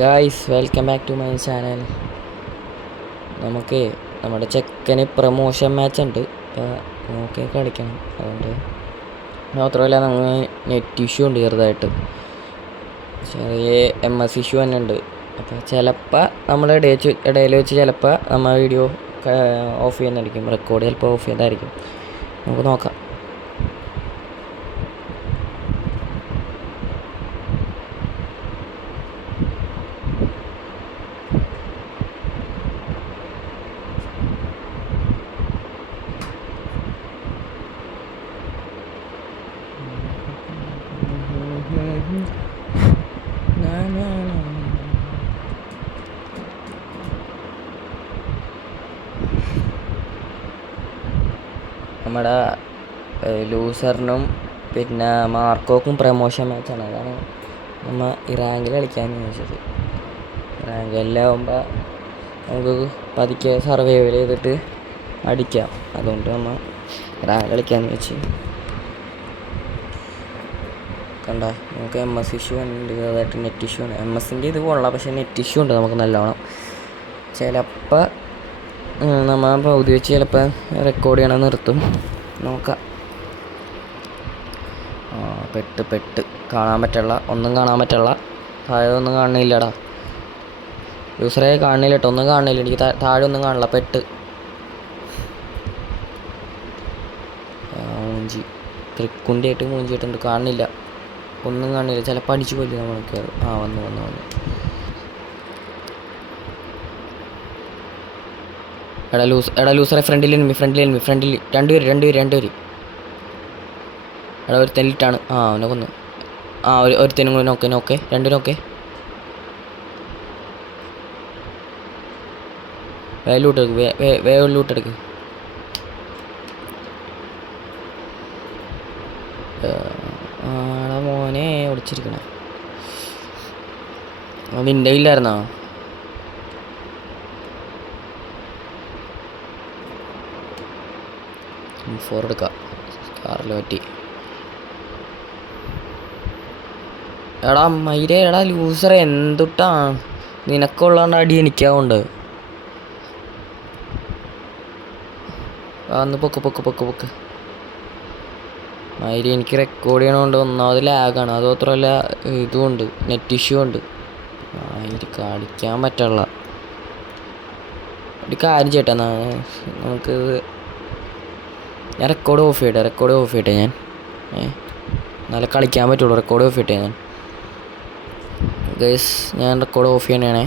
Guys welcome back to my channel. നമുക്ക് നമ്മുടെ ചെക്കന് പ്രമോഷൻ മാച്ച് ഉണ്ട്, അപ്പോൾ നോക്കി കളിക്കണം. അതുകൊണ്ട് മാത്രമല്ല നമ്മൾ നെറ്റ് ഇഷ്യൂ ഉണ്ട്, ചെറുതായിട്ട് ചെറിയ MS ഇഷ്യൂ തന്നെ ഉണ്ട്. അപ്പോൾ ചിലപ്പോൾ നമ്മൾ ഇടയിൽ വെച്ച് ചിലപ്പോൾ നമ്മൾ വീഡിയോ ഓഫ് ചെയ്യുന്നതായിരിക്കും, റെക്കോർഡ് ചിലപ്പോൾ ഓഫ് ചെയ്യുന്നതായിരിക്കും. നമുക്ക് നോക്കാം. നമ്മുടെ ലൂസറിനും പിന്നെ മാർക്കോക്കും പ്രമോഷൻ മാച്ചാണ്. അതാണ് നമ്മൾ ഈ റാങ്കിൽ കളിക്കാമെന്ന് ചോദിച്ചത്. റാങ്കിലാവുമ്പോൾ നമുക്ക് പതുക്കെ സർവൈവൽ ചെയ്തിട്ട് അടിക്കാം. അതുകൊണ്ട് നമ്മൾ റാങ്ക് കളിക്കാമെന്ന് വെച്ച്. കണ്ട, നമുക്ക് MS ഇഷ്യൂ ഉണ്ട്, അതായിട്ട് നെറ്റ് ഇഷ്യൂ ഉണ്ട്. MSൻ്റെ ഇത് കൊള്ളാം, പക്ഷേ നെറ്റ് ഇഷ്യൂ ഉണ്ട് നമുക്ക് നല്ലോണം. ചിലപ്പോൾ നമ്മൾ പകുതി വെച്ച് ചിലപ്പോൾ റെക്കോർഡ് ചെയ്യണം നിർത്തും. നോക്കാം. പെട്ട് കാണാൻ പറ്റുള്ള ഒന്നും കാണാൻ പറ്റുള്ള താഴെ ഒന്നും കാണുന്നില്ലടാ. യൂസറെ കാണുന്നില്ല കേട്ടോ, ഒന്നും കാണുന്നില്ല. എനിക്ക് താഴെ ഒന്നും കാണില്ല. മൂഞ്ചി തൃക്കുണ്ടിയായിട്ട് മൂഞ്ചിയിട്ടുണ്ട്, കാണുന്നില്ല, ഒന്നും കാണില്ല. ചിലപ്പോൾ അടിച്ചു കൊല്ലും നമ്മൾക്ക്. വന്നു എടാ ലൂസറെ ഫ്രണ്ടിൽ രണ്ടുപേര്. എടാ ഒരു തെല്ലിട്ടാണ്. അവനെ കൊന്നു. ഒരുത്തനും കൂടെ നോക്കെ രണ്ടും നോക്കെ. വേഗം ലൂട്ടെടുക്ക്. മോനെ ഒളിച്ചിരിക്കണ. നിൻ്റെ ഇല്ലായിരുന്നോ? ഫോർ എടുക്കാം, കാറിൽ പറ്റി. എടാ മയിരേ, എടാ ലൂസറെ, എന്തുട്ടാ നിനക്കുള്ളതുകൊണ്ട് അടി എനിക്കാവുണ്ട്. അന്ന് പൊക്ക് മയിരി. എനിക്ക് റെക്കോർഡ് ചെയ്യണതുകൊണ്ട് ഒന്നാമത് ലാഗാണ്, അത് മാത്രമല്ല ഇതുമുണ്ട്, നെറ്റ് ഇഷ്യൂ ഉണ്ട്. ഇത് കളിക്കാൻ പറ്റുള്ള ഒരു കാര്യം ചേട്ടാ, നമുക്ക് ഞാൻ റെക്കോർഡ് ഓഫ് ചെയ്യട്ടെ ഞാൻ. എന്നാലേ കളിക്കാൻ പറ്റുള്ളൂ. റെക്കോർഡ് ഓഫ് ചെയ്യട്ടെ ഞാൻ. ഗൈസ്, ഞാൻ റെക്കോർഡ് ഓഫ് ചെയ്യണേ.